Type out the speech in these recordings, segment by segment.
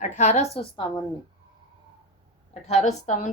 1857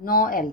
9L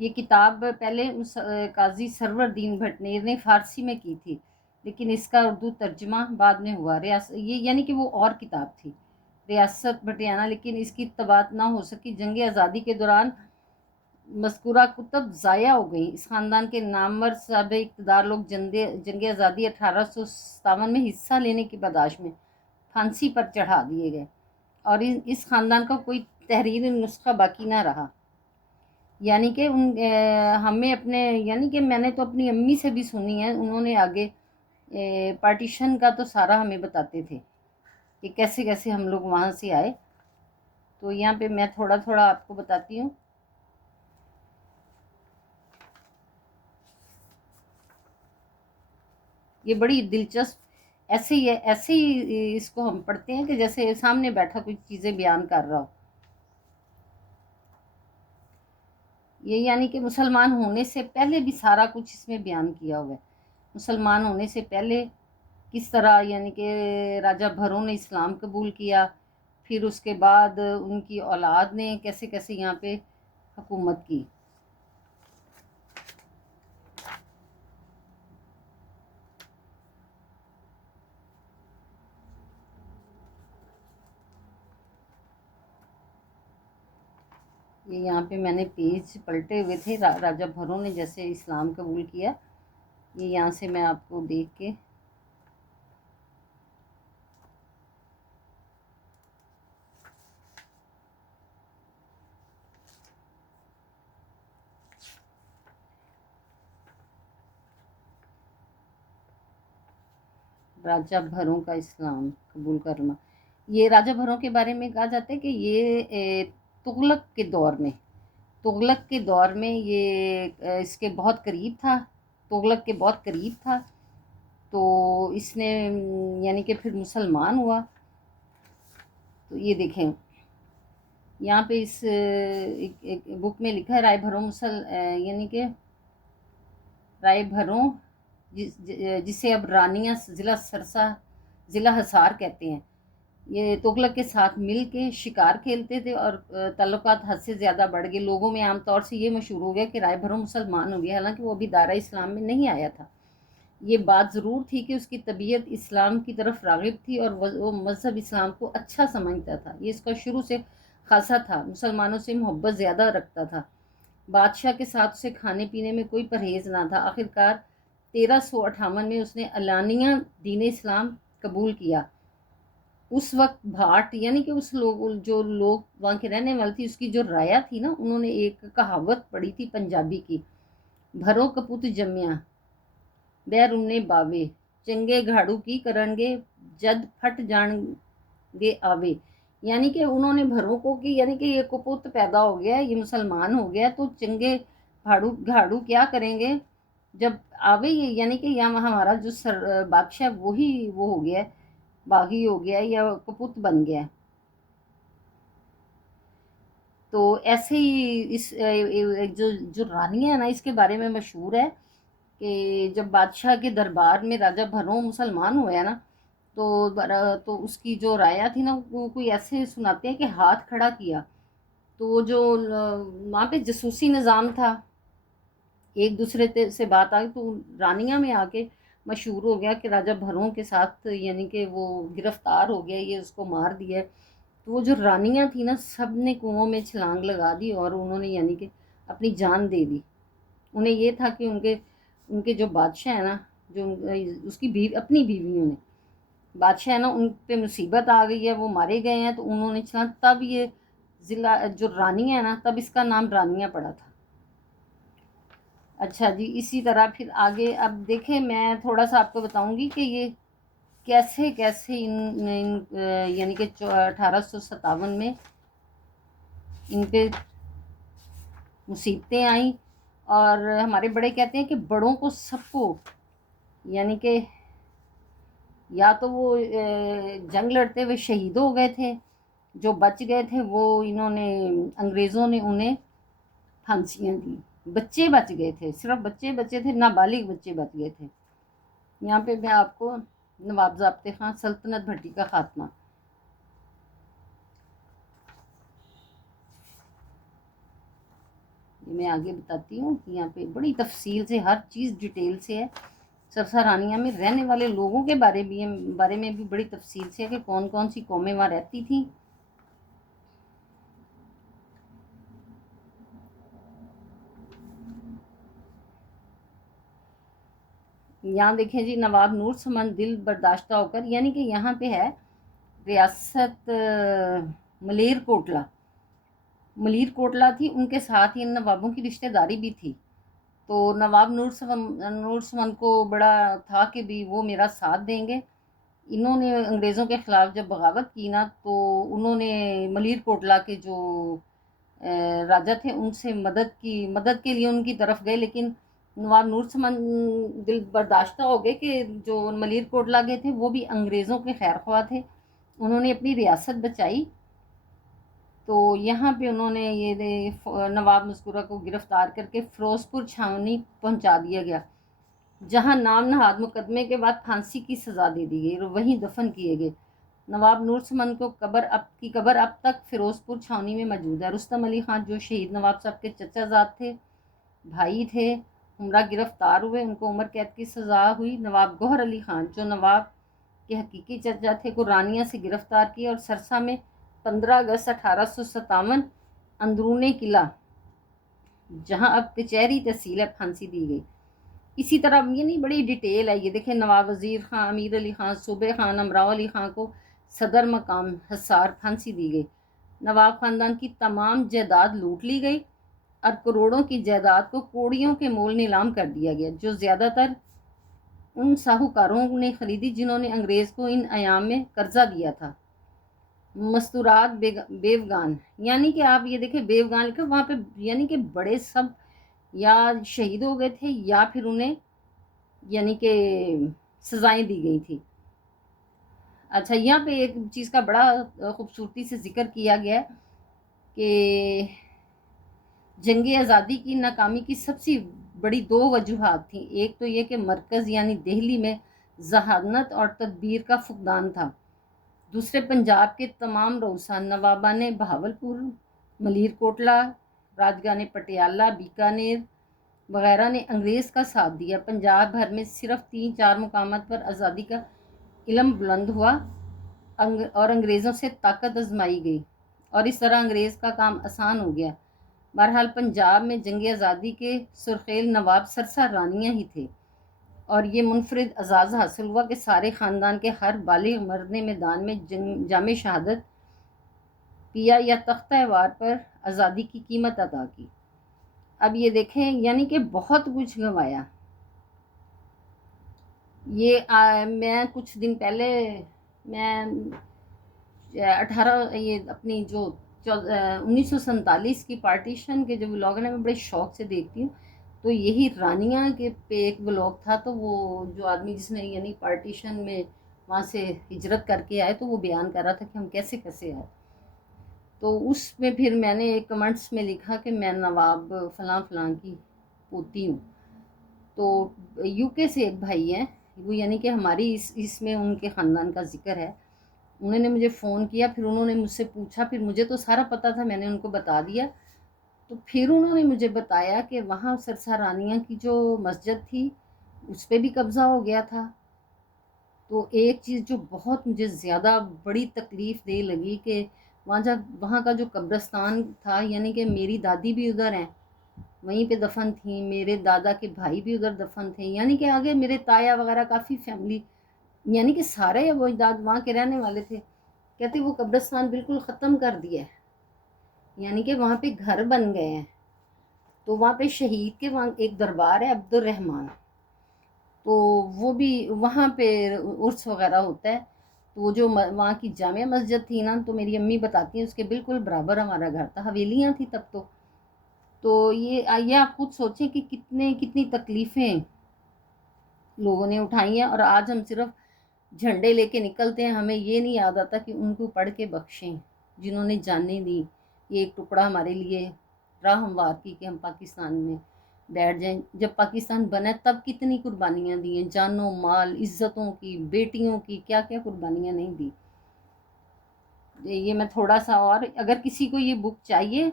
یہ کتاب پہلے قاضی سرور دین بھٹنیر نے فارسی میں کی تھی، لیکن اس کا اردو ترجمہ بعد میں ہوا۔ یہ یعنی کہ وہ اور کتاب تھی، ریاست بٹیانہ، لیکن اس کی طباعت نہ ہو سکی۔ جنگ آزادی کے دوران مذکورہ کتب ضائع ہو گئیں۔ اس خاندان کے نامور صاحب اقتدار لوگ جنگ آزادی 1857 میں حصہ لینے کی پاداش میں پھانسی پر چڑھا دیے گئے، اور اس خاندان کا کوئی تحریری نسخہ باقی نہ رہا۔ یعنی کہ ہمیں یعنی کہ میں نے تو اپنی امی سے بھی سنی ہے، انہوں نے آگے پارٹیشن کا تو سارا ہمیں بتاتے تھے کہ کیسے کیسے ہم لوگ وہاں سے آئے۔ تو یہاں پہ میں تھوڑا تھوڑا آپ کو بتاتی ہوں۔ یہ بڑی دلچسپ ایسے ہی اس کو ہم پڑھتے ہیں کہ جیسے سامنے بیٹھا کوئی چیزیں بیان کر رہا ہو۔ یہ یعنی کہ مسلمان ہونے سے پہلے بھی سارا کچھ اس میں بیان کیا ہوا ہے۔ مسلمان ہونے سے پہلے کس طرح یعنی کہ راجہ بھروں نے اسلام قبول کیا، پھر اس کے بعد ان کی اولاد نے کیسے کیسے یہاں پہ حکومت کی۔ یہ یہاں پہ میں نے پیج پلٹے ہوئے تھے، راجہ بھروں نے جیسے اسلام قبول کیا، یہ یہاں سے میں آپ کو دیکھ کے راجہ بھروں کا اسلام قبول کرنا۔ یہ راجہ بھروں کے بارے میں کہا جاتا ہے کہ یہ تغلق کے دور میں یہ اس کے بہت قریب تھا، تغلق کے بہت قریب تھا، تو اس نے یعنی کہ پھر مسلمان ہوا۔ تو یہ دیکھیں یہاں پہ اس ایک بک میں لکھا ہے رائے بھروں یعنی کہ رائے بھروں جسے اب رانیہ ضلع حصار کہتے ہیں، یہ تغلق کے ساتھ مل کے شکار کھیلتے تھے، اور تعلقات حد سے زیادہ بڑھ گئے۔ لوگوں میں عام طور سے یہ مشہور ہو گیا کہ رائے بھروں مسلمان ہو گیا، حالانکہ وہ ابھی دائرہ اسلام میں نہیں آیا تھا۔ یہ بات ضرور تھی کہ اس کی طبیعت اسلام کی طرف راغب تھی اور وہ مذہب اسلام کو اچھا سمجھتا تھا۔ یہ اس کا شروع سے خاصا تھا، مسلمانوں سے محبت زیادہ رکھتا تھا۔ بادشاہ کے ساتھ اسے کھانے پینے میں کوئی پرہیز نہ تھا۔ آخرکار 1358 میں اس نے علانیہ دین اسلام قبول کیا۔ اس وقت بھاٹ یعنی کہ جو لوگ وہاں کے رہنے والے تھی، اس کی جو رایا تھی نا، انہوں نے ایک کہاوت پڑھی تھی پنجابی کی، بھرو کپوت جمیا بیر اننے باوے، چنگے گھاڑو کی کرن گے جد پھٹ جان گے آوے۔ یعنی کہ انہوں نے بھروں کو کہ یعنی کہ یہ کپوت پیدا ہو گیا، یہ مسلمان ہو گیا، تو چنگے گھاڑو کیا کریں گے جب آوے، یعنی کہ یہاں ہمارا جو بادشاہ وہی وہ ہو گیا، باغی ہو گیا یا کپوت بن گیا۔ تو ایسے ہی اس جو رانی ہے نا، اس کے بارے میں مشہور ہے کہ جب بادشاہ کے دربار میں راجہ بھروں مسلمان ہویا نا، تو اس کی جو رایا تھی نا، وہ کوئی ایسے سناتے ہیں کہ ہاتھ کھڑا کیا، تو جو وہاں پہ جاسوسی نظام تھا، ایک دوسرے سے بات آئی، تو رانیہ میں آ کے مشہور ہو گیا کہ راجہ بھروں کے ساتھ یعنی کہ وہ گرفتار ہو گیا، یہ اس کو مار دیا۔ تو وہ جو رانیاں تھیں نا، سب نے کنووں میں چھلانگ لگا دی اور انہوں نے یعنی کہ اپنی جان دے دی۔ انہیں یہ تھا کہ ان کے جو بادشاہ ہیں نا، جو اس کی اپنی بیویوں نے بادشاہ ہے نا، ان پہ مصیبت آ گئی ہے، وہ مارے گئے ہیں، تو انہوں نے تب یہ ضلع جو رانی ہے نا، تب اس کا نام رانیہ پڑا تھا۔ اچھا جی، اسی طرح پھر آگے اب دیکھیں، میں تھوڑا سا آپ کو بتاؤں گی کہ یہ کیسے یعنی کہ 1857 میں ان پہ مصیبتیں آئیں، اور ہمارے بڑے کہتے ہیں کہ بڑوں کو سب کو یعنی کہ یا تو وہ جنگ لڑتے ہوئے شہید ہو گئے تھے، جو بچ گئے تھے وہ انگریزوں نے انہیں پھانسیاں دی، بچے بچ گئے تھے، صرف بچے بچے تھے، نابالغ بچے بچ گئے تھے۔ یہاں پہ میں آپ کو نواب ضابط خان سلطنت بھٹی کا خاتمہ، یہ میں آگے بتاتی ہوں کہ یہاں پہ بڑی تفصیل سے ہر چیز ڈیٹیل سے ہے. سرسا رانیہ میں رہنے والے لوگوں کے بارے میں بھی بڑی تفصیل سے ہے کہ کون کون سی قومیں وہاں رہتی تھیں. یہاں دیکھیں جی، نواب نور سمند دل برداشتہ ہو کر، یعنی کہ یہاں پہ ہے ریاست ملیر کوٹلا. ملیر کوٹلا تھی، ان کے ساتھ ہی ان نوابوں کی رشتہ داری بھی تھی. تو نواب نور سمند کو بڑا تھا کہ بھی وہ میرا ساتھ دیں گے. انہوں نے انگریزوں کے خلاف جب بغاوت کی نا، تو انہوں نے ملیر کوٹلا کے جو راجا تھے ان سے مدد کے لیے ان کی طرف گئے. لیکن نواب نور سمند دل برداشتہ ہو گئے کہ جو ملیر کوٹلا گئے تھے وہ بھی انگریزوں کے خیر خواہ تھے. انہوں نے اپنی ریاست بچائی. تو یہاں پہ انہوں نے یہ نواب مذکورہ کو گرفتار کر کے فیروز پور چھاونی پہنچا دیا گیا، جہاں نام نہاد مقدمے کے بعد پھانسی کی سزا دے دی گئی اور وہیں دفن کیے گئے. نواب نور سمند کو قبر اب تک فیروز پور چھاونی میں موجود ہے. رستم علی خان جو شہید نواب صاحب کے چچا زاد تھے، بھائی تھے، ہمراہ گرفتار ہوئے، ان کو عمر قید کی سزا ہوئی. نواب گوہر علی خان جو نواب کے حقیقی چچا تھے کو رانیہ سے گرفتار کیا اور سرسا میں 15 اگست 1857 اندرون قلعہ، جہاں اب کچہری تحصیل ہے، پھانسی دی گئی. اسی طرح یہ نہیں بڑی ڈیٹیل ہے. یہ دیکھیں، نواب وزیر خان، امیر علی خان، صوبے خان، امراؤ علی خان کو صدر مقام حصار پھانسی دی گئی. نواب خاندان کی تمام جائیداد لوٹ لی گئی اور کروڑوں کی جائیداد کو کوڑیوں کے مول نیلام کر دیا گیا، جو زیادہ تر ان ساہوکاروں نے خریدی جنہوں نے انگریز کو ان ایام میں قرضہ دیا تھا. مستورات بیوگان، یعنی کہ آپ یہ دیکھیں بیوگان لکھا وہاں پہ، یعنی کہ بڑے سب یا شہید ہو گئے تھے یا پھر انہیں یعنی کہ سزائیں دی گئی تھی. اچھا، یہاں پہ ایک چیز کا بڑا خوبصورتی سے ذکر کیا گیا ہے کہ جنگ آزادی کی ناکامی کی سب سے بڑی 2 وجوہات تھیں. ایک تو یہ کہ مرکز یعنی دہلی میں ذہانت اور تدبیر کا فقدان تھا. دوسرے، پنجاب کے تمام رؤسا نوابان بہاولپور، ملیر کوٹلا، راجگاہ پٹیالہ، بیکانیر وغیرہ نے انگریز کا ساتھ دیا. پنجاب بھر میں صرف 3-4 مقامات پر آزادی کا علم بلند ہوا اور انگریزوں سے طاقت آزمائی گئی، اور اس طرح انگریز کا کام آسان ہو گیا. بہرحال پنجاب میں جنگ آزادی کے سرخیل نواب سرسا رانیہ ہی تھے، اور یہ منفرد اعزاز حاصل ہوا کہ سارے خاندان کے ہر بالغ مرد نے میدان میں جام شہادت پیا یا تختہ وار پر آزادی کی قیمت ادا کی. اب یہ دیکھیں، یعنی کہ بہت کچھ گنوایا. میں کچھ دن پہلے میں اپنی جو 1947 کی پارٹیشن کے جو ولاگ ہیں میں بڑے شوق سے دیکھتی ہوں. تو یہی رانیہ کے پہ ایک ولاگ تھا. تو وہ جو آدمی جس نے یعنی پارٹیشن میں وہاں سے ہجرت کر کے آئے، تو وہ بیان کر رہا تھا کہ ہم کیسے آئے. تو اس میں پھر میں نے ایک کمنٹس میں لکھا کہ میں نواب فلاں فلاں کی پوتی ہوں. تو یو کے سے ایک بھائی ہیں، وہ یعنی کہ ہماری اس میں ان کے خاندان کا ذکر ہے. انہوں نے مجھے فون کیا، پھر انہوں نے مجھ سے پوچھا، پھر مجھے تو سارا پتہ تھا، میں نے ان کو بتا دیا. تو پھر انہوں نے مجھے بتایا کہ وہاں سرسا رانیہ کی جو مسجد تھی اس پہ بھی قبضہ ہو گیا تھا. تو ایک چیز جو بہت مجھے زیادہ بڑی تکلیف دہ لگی کہ وہاں کا جو قبرستان تھا، یعنی کہ میری دادی بھی ادھر ہیں، وہیں پہ دفن تھیں، میرے دادا کے بھائی بھی ادھر دفن تھے، یعنی کہ آگے میرے تایا وغیرہ کافی فیملی، یعنی کہ سارے وہ اجداد وہاں کے رہنے والے تھے. کہتے وہ قبرستان بالکل ختم کر دیا ہے، یعنی کہ وہاں پہ گھر بن گئے ہیں. تو وہاں پہ شہید کے وہاں ایک دربار ہے عبد الرحمن، تو وہ بھی وہاں پہ عرس وغیرہ ہوتا ہے. تو وہ جو وہاں کی جامع مسجد تھی نا، تو میری امی بتاتی ہیں اس کے بالکل برابر ہمارا گھر تھا، حویلیاں تھیں تب. تو یہ آپ خود سوچیں کہ کتنی تکلیفیں لوگوں نے اٹھائی ہیں، اور آج ہم صرف جھنڈے لے کے نکلتے ہیں. ہمیں یہ نہیں یاد آتا کہ ان کو پڑھ کے بخشیں جنہوں نے جانیں دی. یہ ایک ٹکڑا ہمارے لیے راہ ہموار کی کہ ہم پاکستان میں بیٹھ جائیں. جب پاکستان بنا تب کتنی قربانیاں دی ہیں، جانوں مال، عزتوں کی، بیٹیوں کی، کیا کیا قربانیاں نہیں دی. یہ میں تھوڑا سا، اور اگر کسی کو یہ بک چاہیے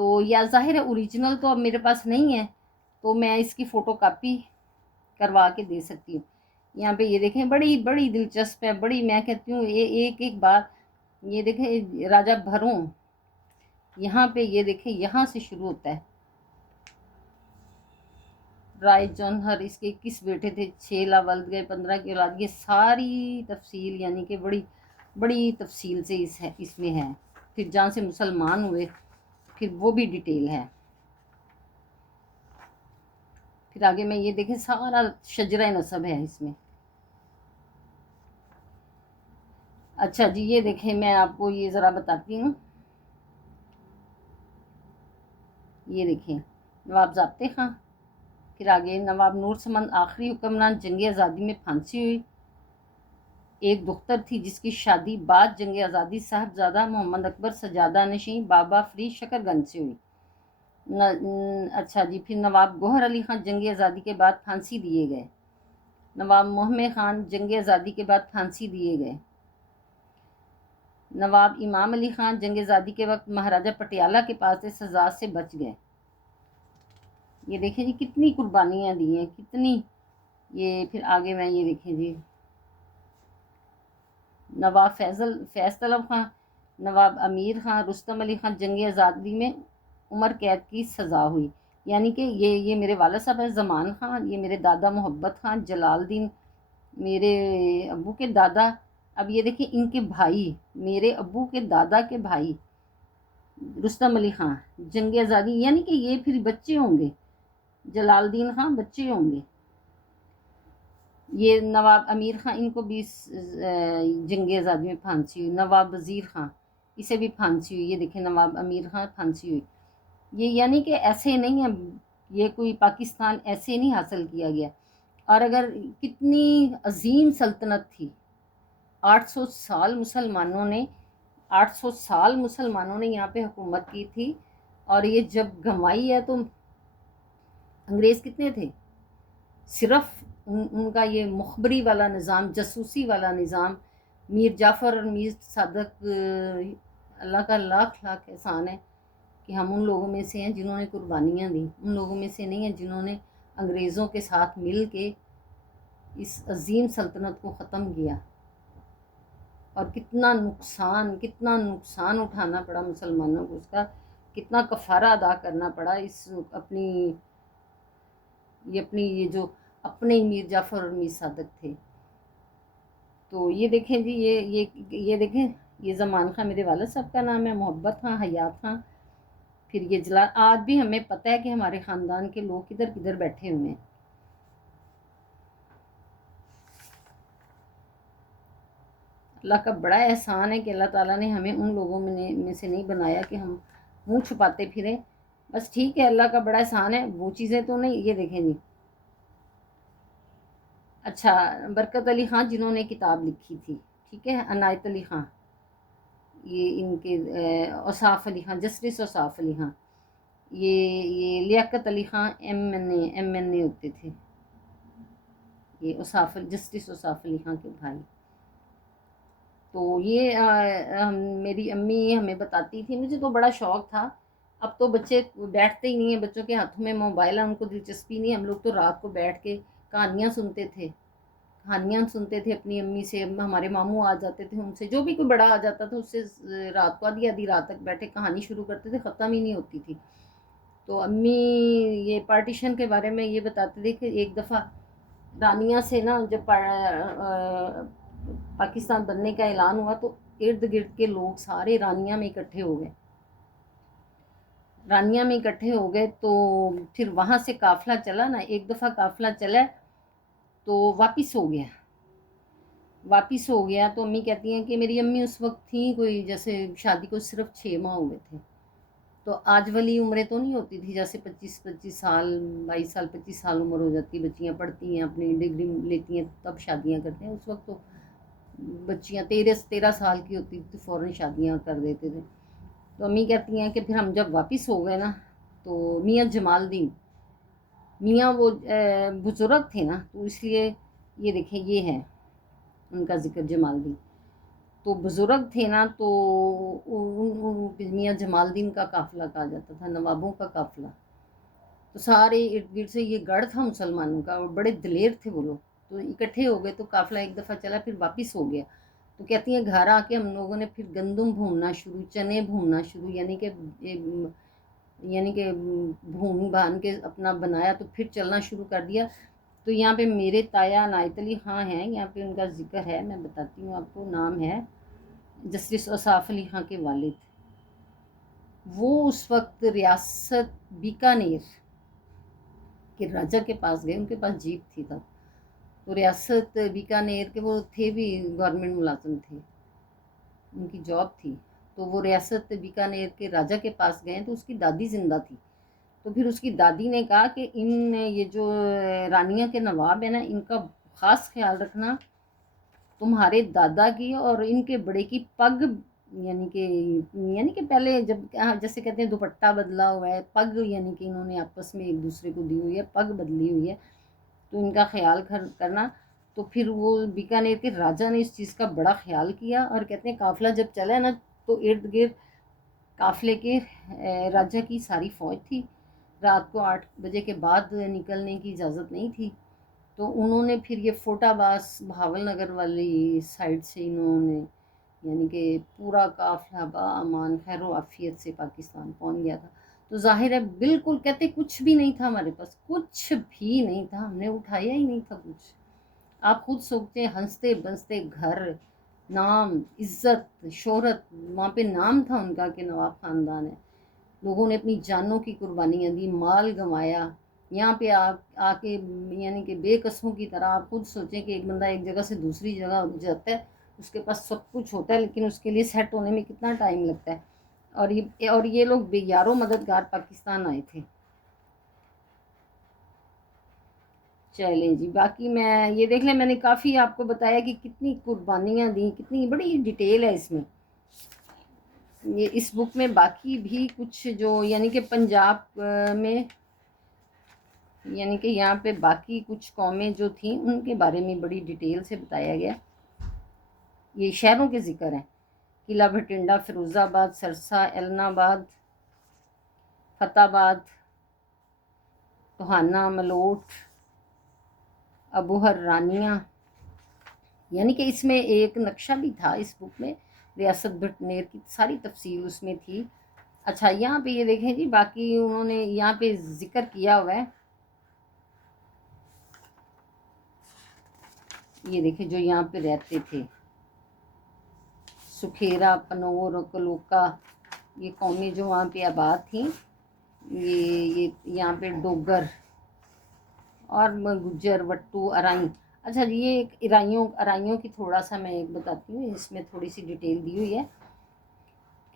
تو یا ظاہر ہے اوریجنل تو اب میرے پاس نہیں ہے، تو میں اس کی فوٹو کاپی کروا کے دے سکتی ہوں۔ یہاں پہ یہ دیکھیں بڑی بڑی دلچسپ ہے، بڑی میں کہتی ہوں ایک ایک بات۔ یہ دیکھیں راجہ بھروں، یہاں پہ یہ دیکھیں یہاں سے شروع ہوتا ہے۔ رائے جوہر، اس کے 21 بیٹے تھے، 6 لاولد گئے، 15 کی اولاد، یہ ساری تفصیل یعنی کہ بڑی بڑی تفصیل سے اس میں ہے۔ پھر جہاں سے مسلمان ہوئے پھر وہ بھی ڈیٹیل ہے۔ پھر آگے میں یہ دیکھیں سارا شجرہ نسب ہے اس میں۔ اچھا جی یہ دیکھیں میں آپ کو یہ ذرا بتاتی ہوں، یہ دیکھیں نواب ضابطے خاں، پھر آگے نواب نور سمند آخری حکمران، جنگ آزادی میں پھانسی ہوئی۔ ایک دختر تھی جس کی شادی بعد جنگ آزادی صاحبزادہ محمد اکبر سجادہ نشین بابا فرید شکر گنج سے ہوئی۔ اچھا جی پھر نواب گوہر علی خان جنگ آزادی کے بعد پھانسی دیے گئے۔ نواب محمد خان جنگ آزادی کے بعد پھانسی دیے گئے۔ نواب امام علی خان جنگ آزادی کے وقت مہاراجہ پٹیالہ کے پاس سے سزا سے بچ گئے۔ یہ دیکھیں جی کتنی قربانیاں دی ہیں، کتنی۔ یہ پھر آگے میں یہ دیکھیں جی نواب فیض طلب خان، نواب امیر خان، رستم علی خان جنگ آزادی میں عمر قید کی سزا ہوئی۔ یعنی کہ یہ میرے والد صاحب ہیں زمان خان، یہ میرے دادا محبت خان، جلال الدین میرے ابو کے دادا۔ اب یہ دیکھیں ان کے بھائی، میرے ابو کے دادا کے بھائی رستم علی خان جنگ آزادی، یعنی کہ یہ پھر بچے ہوں گے، جلال الدین خان بچے ہوں گے۔ یہ نواب امیر خان ان کو بھی جنگ آزادی میں پھانسی ہوئی۔ نواب وزیر خان اسے بھی پھانسی ہوئی۔ یہ دیکھیں نواب امیر خان پھانسی ہوئی۔ یہ یعنی کہ ایسے نہیں ہے، یہ کوئی پاکستان ایسے نہیں حاصل کیا گیا۔ اور اگر کتنی عظیم سلطنت تھی، 800 سال مسلمانوں نے 800 سال مسلمانوں نے یہاں پہ حکومت کی تھی، اور یہ جب گنوائی ہے تو انگریز کتنے تھے؟ صرف ان کا یہ مخبری والا نظام، جاسوسی والا نظام، میر جعفر اور میر صادق، اللہ کا لاکھ لاکھ احسان ہے کہ ہم ان لوگوں میں سے ہیں جنہوں نے قربانیاں دیں، ان لوگوں میں سے نہیں ہیں جنہوں نے انگریزوں کے ساتھ مل کے اس عظیم سلطنت کو ختم کیا۔ اور کتنا نقصان اٹھانا پڑا مسلمانوں کو، اس کا کتنا کفارہ ادا کرنا پڑا، اس اپنی یہ جو اپنے میر جعفر اور میر صادق تھے۔ تو یہ دیکھیں جی یہ دیکھیں یہ زمان خان میرے والد صاحب کا نام ہے، محبت خان، حیات خان، پھر یہ جلال۔ آج بھی ہمیں پتہ ہے کہ ہمارے خاندان کے لوگ کدھر کدھر بیٹھے ہوئے ہیں۔ اللہ کا بڑا احسان ہے کہ اللہ تعالیٰ نے ہمیں ان لوگوں میں سے نہیں بنایا کہ ہم منہ چھپاتے پھریں۔ بس ٹھیک ہے، اللہ کا بڑا احسان ہے، وہ چیزیں تو نہیں۔ یہ دیکھیں جی اچھا برکت علی خان جنہوں نے کتاب لکھی تھی، ٹھیک ہے، عنایت علی خان، یہ ان کے اوصاف علی خان، جسٹس اوصاف علی خان، یہ لیاقت علی خان ایم این اے ہوتے تھے، یہ جسٹس اوصاف علی خان کے بھائی۔ تو یہ میری امی ہمیں بتاتی تھی، مجھے تو بڑا شوق تھا۔ اب تو بچے بیٹھتے ہی نہیں ہیں، بچوں کے ہاتھوں میں موبائل ہے، ان کو دلچسپی نہیں۔ ہم لوگ تو رات کو بیٹھ کے کہانیاں سنتے تھے اپنی امی سے، ہمارے ماموں آ جاتے تھے، ان سے جو بھی کوئی بڑا آ جاتا تھا اس سے رات کو آدھی رات تک بیٹھے کہانی شروع کرتے تھے، ختم ہی نہیں ہوتی تھی۔ تو امی یہ پارٹیشن کے بارے میں یہ بتاتے تھے کہ ایک دفعہ رانیہ سے نا جب پاکستان بننے کا اعلان ہوا تو ارد گرد کے لوگ سارے رانیہ میں اکٹھے ہو گئے تو پھر وہاں سے قافلہ چلا نا، ایک دفعہ قافلہ چلا تو واپس ہو گیا تو امی کہتی ہیں کہ میری امی اس وقت تھیں کوئی جیسے شادی کو صرف 6 ماہ ہوئے تھے، تو آج والی عمریں تو نہیں ہوتی تھی جیسے 25 سال 22 سال 25 سال عمر ہو جاتی، بچیاں پڑھتی ہیں اپنی ڈگری لیتی ہیں تب شادیاں کرتے ہیں۔ اس وقت تو بچیاں 13 سال کی ہوتی تھی فوراً شادیاں کر دیتے تھے۔ تو امی کہتی ہیں کہ پھر ہم جب واپس ہو گئے نا تو میاں جمال الدین، میاں وہ بزرگ تھے نا، تو اس لیے یہ دیکھیں یہ ہے ان کا ذکر جمال الدین۔ تو بزرگ تھے نا، تو میاں جمال الدین کا قافلہ کہا جاتا تھا، نوابوں کا قافلہ. تو سارے ارد گرد سے یہ گڑھ تھا مسلمانوں کا، اور بڑے دلیر تھے وہ لوگ. تو اکٹھے ہو گئے، تو قافلہ ایک دفعہ چلا پھر واپس ہو گیا. تو کہتی ہیں گھر آ کے ہم لوگوں نے پھر گندم بھوننا شروع، چنے بھوننا شروع، یعنی کہ بھون بھان کے اپنا بنایا، تو پھر چلنا شروع کر دیا. تو یہاں پہ میرے تایا عنایت علی خاں ہیں، یہاں پہ ان کا ذکر ہے، میں بتاتی ہوں آپ کو. نام ہے جسٹس اوصاف علی خاں کے والد. وہ اس وقت ریاست بیکانیر کے راجہ کے پاس گئے، ان کے پاس جیپ تھی تب. تو ریاست بیکانیر کے وہ تھے بھی گورنمنٹ ملازم تھے، ان کی جاب تھی. تو وہ ریاست بیکانیر کے راجہ کے پاس گئے، تو اس کی دادی زندہ تھی. تو پھر اس کی دادی نے کہا کہ یہ جو رانیہ کے نواب ہیں نا، ان کا خاص خیال رکھنا، تمہارے دادا کی اور ان کے بڑے کی پگ، یعنی کہ پہلے جب جیسے کہتے ہیں دوپٹہ بدلا ہوا ہے، پگ یعنی کہ انہوں نے آپس میں ایک دوسرے کو دی ہوئی ہے، پگ بدلی ہوئی ہے، تو ان کا خیال کرنا. تو پھر وہ بیکانیر کے راجہ نے اس چیز کا بڑا خیال کیا، اور کہتے ہیں قافلہ جب چلا نا، تو ارد گرد قافلے کے راجہ کی ساری فوج تھی. رات کو 8 بجے کے بعد نکلنے کی اجازت نہیں تھی. تو انہوں نے پھر یہ فوٹا باس بہاول نگر والی سائڈ سے انہوں نے، یعنی کہ پورا قافلہ بامان خیر و عافیت سے پاکستان پہنچ گیا تھا. تو ظاہر ہے بالکل کہتے کچھ بھی نہیں تھا ہمارے پاس، کچھ بھی نہیں تھا، ہم نے اٹھایا ہی نہیں تھا کچھ. آپ خود سوچتے ہیں، ہنستے بنستے گھر، نام، عزت، شہرت، وہاں پہ نام تھا ان کا کہ نواب خاندان ہے. لوگوں نے اپنی جانوں کی قربانیاں دی، مال گنوایا. یہاں پہ آ کے یعنی کہ بے قصوں کی طرح آپ خود سوچیں کہ ایک بندہ ایک جگہ سے دوسری جگہ جاتا ہے، اس کے پاس سب کچھ ہوتا ہے، لیکن اس کے لیے سیٹ ہونے میں کتنا ٹائم لگتا ہے. اور یہ لوگ بے یارو مددگار پاکستان آئے تھے. چلیں جی، باقی میں یہ دیکھ لیں، میں نے کافی آپ کو بتایا کہ کتنی قربانیاں دیں، کتنی بڑی ڈیٹیل ہے اس میں. یہ اس بک میں باقی بھی کچھ جو یعنی کہ پنجاب میں، یعنی کہ یہاں پہ باقی کچھ قومیں جو تھیں ان کے بارے میں بڑی ڈیٹیل سے بتایا گیا. یہ شہروں کے ذکر ہیں: قلعہ بھٹنڈا، فیروز آباد، سرسا، ایلن آباد، فتح آباد، ٹوہانہ، ملوٹ، ابوہر، رانیہ. یعنی کہ اس میں ایک نقشہ بھی تھا اس بک میں، ریاست بھٹنیر کی ساری تفصیل اس میں تھی. اچھا، یہاں پہ یہ دیکھیں جی، باقی انہوں نے یہاں پہ ذکر کیا ہوا ہے. یہ دیکھیں جو یہاں پہ رہتے تھے: سکھیرا، پنور، کلوکا، یہ قومیں جو وہاں پہ آباد تھیں. یہ یہاں پہ ڈوگر اور گجر، وٹو، ارائیں. اچھا جی، یہ ایک ارائیوں کی تھوڑا سا میں ایک بتاتی ہوں، اس میں تھوڑی سی ڈیٹیل دی ہوئی ہے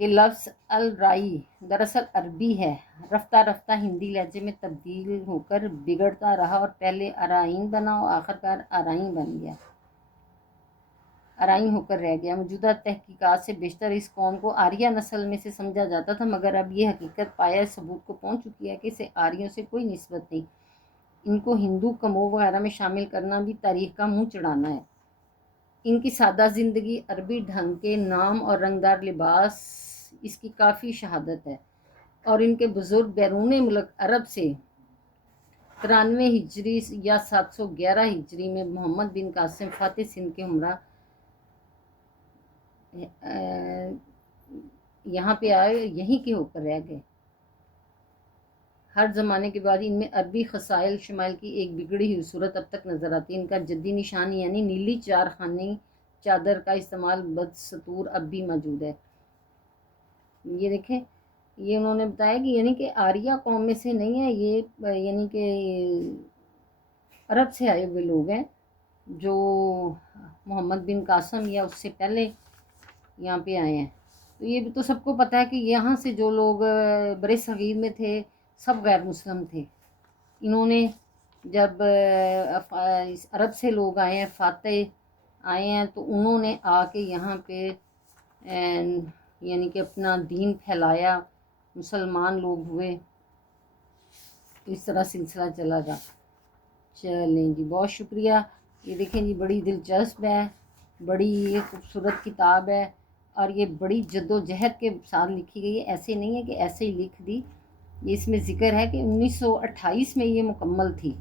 کہ لفظ الرائی دراصل عربی ہے، رفتہ رفتہ ہندی لہجے میں تبدیل ہو کر بگڑتا رہا اور پہلے ارائین بنا اور آخرکار ارائیں بن گیا، ارائیں ہو کر رہ گیا. موجودہ تحقیقات سے بیشتر اس قوم کو آریہ نسل میں سے سمجھا جاتا تھا، مگر اب یہ حقیقت پایہ ثبوت کو پہنچ چکی ہے کہ اسے آریوں سے کوئی نسبت نہیں. ان کو ہندو کمو وغیرہ میں شامل کرنا بھی تاریخ کا منہ چڑھانا ہے. ان کی سادہ زندگی، عربی ڈھنگ کے نام اور رنگدار لباس اس کی کافی شہادت ہے. اور ان کے بزرگ بیرون ملک عرب سے 93 ہجری یا 711 ہجری میں محمد بن قاسم فاتح سندھ کے ہمراہ یہاں پہ آئے، یہیں کے ہو کر رہ گئے. ہر زمانے کے بعد ان میں عربی خصائل شمال کی ایک بگڑی ہوئی صورت اب تک نظر آتی ہے. ان کا جدی نشان یعنی نیلی چار خانی چادر کا استعمال بدستور اب بھی موجود ہے. یہ دیکھیں، یہ انہوں نے بتایا کہ یعنی کہ آریہ قوم میں سے نہیں ہے یہ، یعنی کہ عرب سے آئے ہوئے لوگ ہیں جو محمد بن قاسم یا اس سے پہلے یہاں پہ آئے ہیں. تو یہ بھی تو سب کو پتہ ہے کہ یہاں سے جو لوگ برِ صغیر میں تھے سب غیر مسلم تھے. انہوں نے جب عرب سے لوگ آئے ہیں، فاتح آئے ہیں، تو انہوں نے آ کے یہاں پہ یعنی کہ اپنا دین پھیلایا، مسلمان لوگ ہوئے. اس طرح سلسلہ چلا گیا. چلیں جی، بہت شکریہ. یہ دیکھیں جی، بڑی دلچسپ ہے. بڑی خوبصورت کتاب ہے اور یہ بڑی جد و جہد کے ساتھ لکھی گئی ہے، ایسے نہیں ہے کہ ایسے ہی لکھ دی. یہ اس میں ذکر ہے کہ 1928 میں یہ مکمل تھی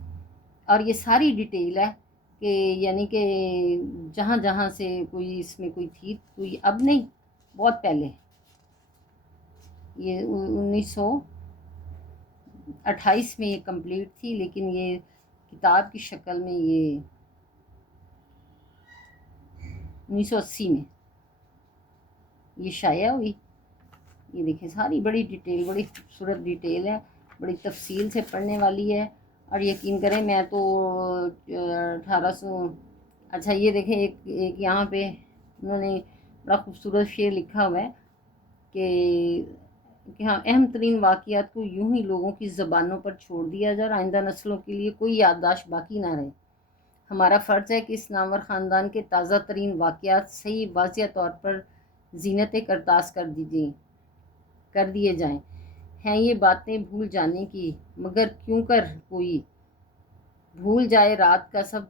اور یہ ساری ڈیٹیل ہے کہ یعنی کہ جہاں جہاں سے کوئی اس میں کوئی تھی، کوئی اب نہیں، بہت پہلے. یہ 1928 میں یہ کمپلیٹ تھی، لیکن یہ کتاب کی شکل میں یہ 1980 میں یہ شائع ہوئی. یہ دیکھیں ساری بڑی ڈیٹیل، بڑی خوبصورت ڈیٹیل ہے، بڑی تفصیل سے پڑھنے والی ہے. اور یقین کریں میں تو 1800 اچھا یہ دیکھیں ایک یہاں پہ انہوں نے بڑا خوبصورت شعر لکھا ہوا ہے کہ ہاں اہم ترین واقعات کو یوں ہی لوگوں کی زبانوں پر چھوڑ دیا جائے اور آئندہ نسلوں کے لیے کوئی یادداشت باقی نہ رہے. ہمارا فرض ہے کہ اس نامور خاندان کے تازہ ترین واقعات صحیح واضح طور پر زینت کرتاس کر دیے جائیں. ہیں یہ باتیں بھول جانے کی، مگر کیوں کر کوئی بھول جائے رات کا سب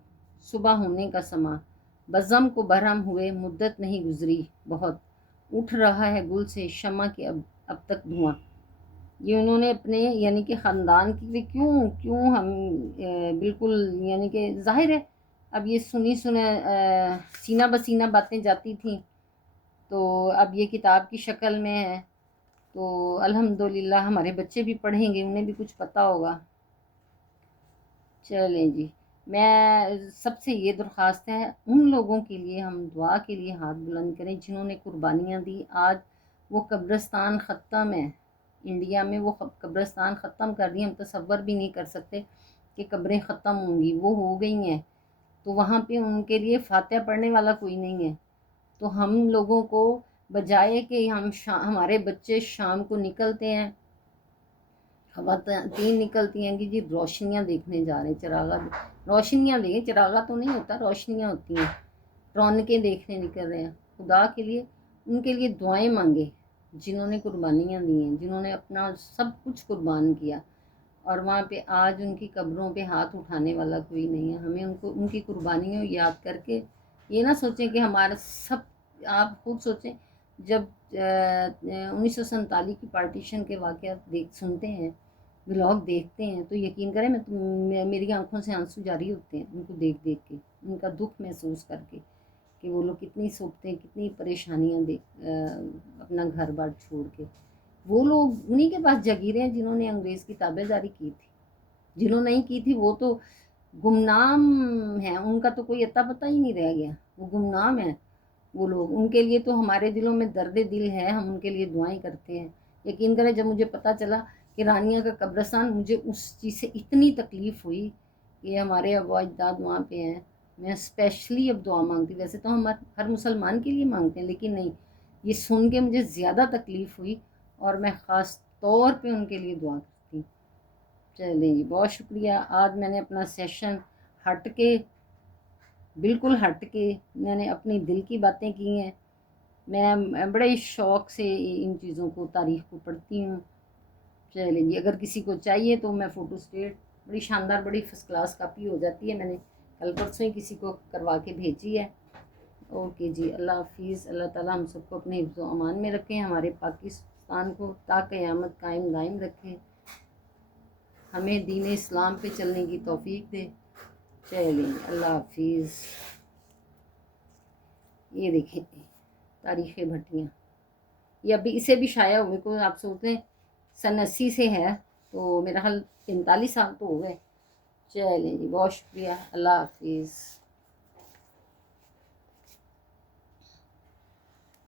صبح ہونے کا سما. بزم کو برہم ہوئے مدت نہیں گزری بہت، اٹھ رہا ہے گل سے شمع کے اب تک دھواں. یہ انہوں نے اپنے یعنی کہ خاندان کے لیے کیوں ہم بالکل یعنی کہ ظاہر ہے اب یہ سینہ بسینہ باتیں جاتی تھیں تو اب یہ کتاب کی شکل میں ہے تو الحمدللہ ہمارے بچے بھی پڑھیں گے، انہیں بھی کچھ پتہ ہوگا. چلیں جی، میں سب سے یہ درخواست ہے ان لوگوں کے لیے ہم دعا کے لیے ہاتھ بلند کریں جنہوں نے قربانیاں دی. آج وہ قبرستان ختم ہے، انڈیا میں وہ قبرستان ختم کر دی. ہم تصور بھی نہیں کر سکتے کہ قبریں ختم ہوں گی، وہ ہو گئی ہیں تو وہاں پہ ان کے لیے فاتحہ پڑھنے والا کوئی نہیں ہے. تو ہم لوگوں کو بجائے کہ ہمارے بچے شام کو نکلتے ہیں، خواتین نکلتی ہیں کہ جی روشنیاں دیکھنے جا رہے ہیں، روشنیاں دیکھیں، چراغا تو نہیں ہوتا، روشنیاں ہوتی ہیں، رونقیں دیکھنے نکل رہے ہیں. خدا کے لیے ان کے لیے دعائیں مانگے جنہوں نے قربانیاں دی ہیں، جنہوں نے اپنا سب کچھ قربان کیا اور وہاں پہ آج ان کی قبروں پہ ہاتھ اٹھانے والا کوئی نہیں ہے. ہمیں ان کی قربانیوں یاد کر کے یہ نہ سوچیں کہ ہمارا سب، آپ خود سوچیں جب 1947 کی پارٹیشن کے واقعات سنتے ہیں، بلاگ دیکھتے ہیں تو یقین کریں میری آنکھوں سے آنسو جاری ہوتے ہیں ان کو دیکھ کے، ان کا دکھ محسوس کر کے کہ وہ لوگ کتنی صحبتیں، کتنی پریشانیاں اپنا گھر بار چھوڑ کے. وہ لوگ انہی کے پاس جاگیریں ہیں جنہوں نے انگریز کی تابع داری کی تھی. جنہوں نہیں کی تھی وہ تو گمنام ہیں، ان کا تو کوئی اتا پتہ ہی نہیں رہ گیا، وہ گمنام ہیں وہ لوگ. ان کے لیے تو ہمارے دلوں میں درد دل ہے، ہم ان کے لیے دعائیں کرتے ہیں. یقین کریں جب مجھے پتہ چلا کہ رانیہ کا قبرستان، مجھے اس چیز سے اتنی تکلیف ہوئی کہ ہمارے ابا اجداد وہاں پہ ہیں. میں اسپیشلی اب دعا مانگتی، ویسے تو ہم ہر مسلمان کے لیے مانگتے ہیں لیکن نہیں، یہ سن کے مجھے زیادہ تکلیف ہوئی اور میں خاص طور پہ ان کے لیے دعا کرتی ہوں. چلیں جی، بہت شکریہ. آج میں نے اپنا سیشن بالکل ہٹ کے میں نے اپنی دل کی باتیں کی ہیں. میں بڑے شوق سے ان چیزوں کو، تاریخ کو پڑھتی ہوں. چلیں جی، اگر کسی کو چاہیے تو میں فوٹو اسٹیٹ بڑی شاندار، بڑی فرسٹ کلاس کاپی ہو جاتی ہے. میں نے کل پرسوں ہی کسی کو کروا کے بھیجی ہے. اوکے جی، اللہ حافظ. اللہ تعالیٰ ہم سب کو اپنے حفظ و امان میں رکھیں، ہمارے پاکستان کو تا قیامت قائم دائم رکھیں، ہمیں دین اسلام پہ چلنے کی توفیق دے. چلیں اللہ حافظ. یہ دیکھیں تاریخ بھٹیاں، یہ ابھی اسے بھی شائع ہوئے کو آپ سوچتے ہیں سن 80 سے ہے تو میرا خیال 45 سال تو ہو گئے. چلیں جی، بہت شکریہ. اللہ حافظ.